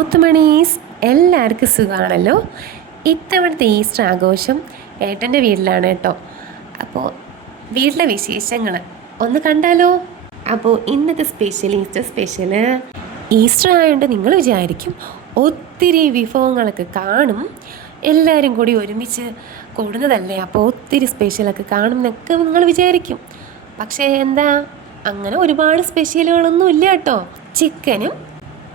മുത്തുമണീസ് എല്ലാവർക്കും സുഖമാണല്ലോ. ഇത്തവണത്തെ ഈസ്റ്റർ ആഘോഷം ഏട്ടൻ്റെ വീട്ടിലാണ് കേട്ടോ. അപ്പോൾ വീട്ടിലെ വിശേഷങ്ങൾ ഒന്ന് കണ്ടാലോ. അപ്പോൾ ഇന്നത്തെ ഈസ്റ്റർ ആയതുകൊണ്ട് നിങ്ങൾ വിചാരിക്കും ഒത്തിരി വിഭവങ്ങളൊക്കെ കാണും, എല്ലാവരും കൂടി ഒരുമിച്ച് കൂടുന്നതല്ലേ, അപ്പോൾ ഒത്തിരി സ്പെഷ്യലൊക്കെ കാണും എന്നൊക്കെ നിങ്ങൾ വിചാരിക്കും. പക്ഷേ എന്താ, അങ്ങനെ ഒരുപാട് സ്പെഷ്യലുകളൊന്നും ഇല്ല കേട്ടോ. ചിക്കനും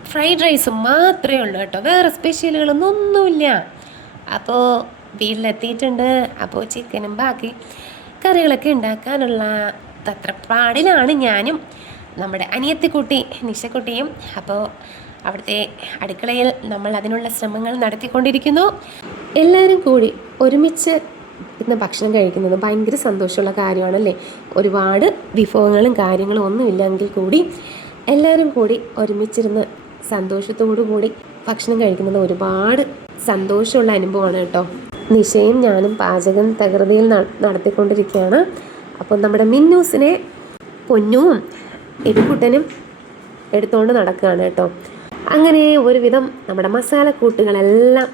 ഫ്രൈഡ് റൈസും മാത്രമേ ഉള്ളൂ കേട്ടോ, വേറെ സ്പെഷ്യലുകളൊന്നുമില്ല. അപ്പോൾ വീട്ടിലെത്തിയിട്ടുണ്ട്. അപ്പോൾ ചിക്കനും ബാക്കി കറികളൊക്കെ ഉണ്ടാക്കാനുള്ള തത്രപ്പാടിലാണ് ഞാനും നമ്മുടെ അനിയത്തിക്കുട്ടി നിശക്കുട്ടിയും. അപ്പോൾ അവിടുത്തെ അടുക്കളയിൽ നമ്മൾ അതിനുള്ള ശ്രമങ്ങൾ നടത്തിക്കൊണ്ടിരിക്കുന്നു. എല്ലാവരും കൂടി ഒരുമിച്ച് ഇന്ന് ഭക്ഷണം കഴിക്കുന്നത് ഭയങ്കര സന്തോഷമുള്ള കാര്യമാണല്ലേ. ഒരുപാട് വിഭവങ്ങളും കാര്യങ്ങളും ഒന്നുമില്ലെങ്കിൽ കൂടി എല്ലാവരും കൂടി ഒരുമിച്ചിരുന്ന് സന്തോഷത്തോടു കൂടി ഭക്ഷണം കഴിക്കുന്നത് ഒരുപാട് സന്തോഷമുള്ള അനുഭവമാണ് കേട്ടോ. നിശയും ഞാനും പാചകം തകൃതിയിൽ നടത്തിക്കൊണ്ടിരിക്കുകയാണ്. അപ്പോൾ നമ്മുടെ മിന്നൂസിനെ പൊന്നും എബിക്കുട്ടനും എടുത്തുകൊണ്ട് നടക്കുകയാണ് കേട്ടോ. അങ്ങനെ ഒരുവിധം നമ്മുടെ മസാലക്കൂട്ടുകളെല്ലാം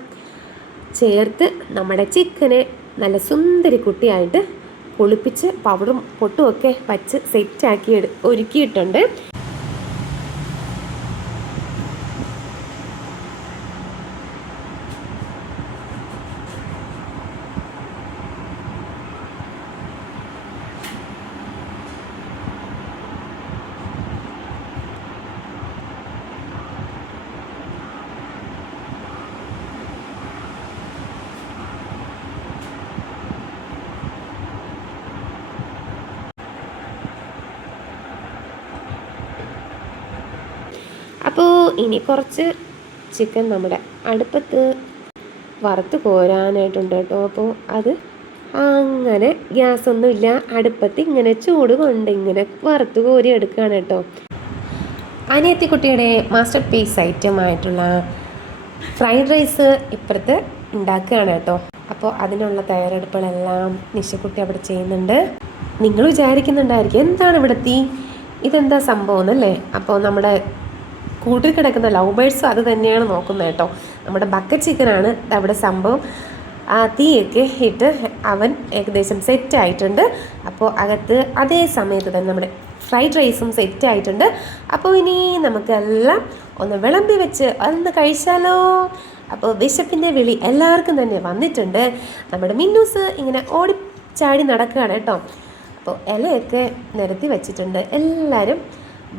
ചേർത്ത് നമ്മുടെ ചിക്കനെ നല്ല സുന്ദരി കുട്ടിയായിട്ട് പൊളിപ്പിച്ച് പൗഡറും പൊട്ടുമൊക്കെ വച്ച് സെറ്റാക്കി ഒരുക്കിയിട്ടുണ്ട്. അപ്പോൾ ഇനി കുറച്ച് ചിക്കൻ നമ്മുടെ അടുപ്പത്ത് വറുത്ത് കോരാനായിട്ടുണ്ട് കേട്ടോ. അപ്പോൾ അത് അങ്ങനെ ഗ്യാസൊന്നുമില്ല, അടുപ്പത്ത് ഇങ്ങനെ ചൂട് കൊണ്ട് ഇങ്ങനെ വറുത്ത് കോരി എടുക്കുകയാണ് കേട്ടോ. അനിയത്തിക്കുട്ടിയുടെ മാസ്റ്റർ പീസ് ഐറ്റമായിട്ടുള്ള ഫ്രൈഡ് റൈസ് ഇപ്പുറത്ത് ഉണ്ടാക്കുകയാണ് കേട്ടോ. അപ്പോൾ അതിനുള്ള തയ്യാറെടുപ്പുകളെല്ലാം നിശക്കുട്ടി അവിടെ ചെയ്യുന്നുണ്ട്. നിങ്ങൾ വിചാരിക്കുന്നുണ്ടായിരിക്കും എന്താണ് ഇവിടെ തീ, ഇതെന്താ സംഭവം എന്നല്ലേ. അപ്പോൾ നമ്മുടെ കൂട്ടിൽ കിടക്കുന്ന ലവ് ബേർഡ്സും അത് തന്നെയാണ് നോക്കുന്നത് കേട്ടോ. നമ്മുടെ ബക്കറ്റ് ചിക്കനാണ് അവിടെ സംഭവം. ആ തീയൊക്കെ ഇട്ട് അവൻ ഏകദേശം സെറ്റായിട്ടുണ്ട്. അപ്പോൾ അകത്ത് അതേ സമയത്ത് തന്നെ നമ്മുടെ ഫ്രൈഡ് റൈസും സെറ്റായിട്ടുണ്ട്. അപ്പോൾ ഇനി നമുക്കെല്ലാം ഒന്ന് വിളമ്പി വെച്ച് ഒന്ന് കഴിച്ചാലോ. അപ്പോൾ വിശപ്പിൻ്റെ വിളി എല്ലാവർക്കും തന്നെ വന്നിട്ടുണ്ട്. നമ്മുടെ മിന്നൂസ് ഇങ്ങനെ ഓടിച്ചാടി നടക്കുകയാണ് കേട്ടോ. അപ്പോൾ ഇലയൊക്കെ നിരത്തി വെച്ചിട്ടുണ്ട്. എല്ലാവരും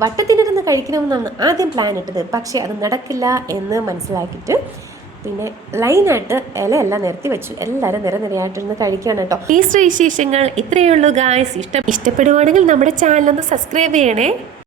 വട്ടത്തിലിരുന്ന് കഴിക്കണമെന്നാണ് ആദ്യം പ്ലാൻ ഇട്ടത്, പക്ഷേ അത് നടക്കില്ല എന്ന് മനസ്സിലാക്കിയിട്ട് പിന്നെ ലൈനായിട്ട് ഇലയെല്ലാം നിരത്തി വെച്ചു. എല്ലാവരും നിരനിരയായിട്ടിരുന്ന് കഴിക്കുകയാണ് കേട്ടോ. ഈസ്റ്റർ വിശേഷങ്ങൾ ഇത്രയേ ഉള്ളൂ ഗായ്സ്. ഇഷ്ടപ്പെടുവാണെങ്കിൽ നമ്മുടെ ചാനലൊന്ന് സബ്സ്ക്രൈബ് ചെയ്യണേ.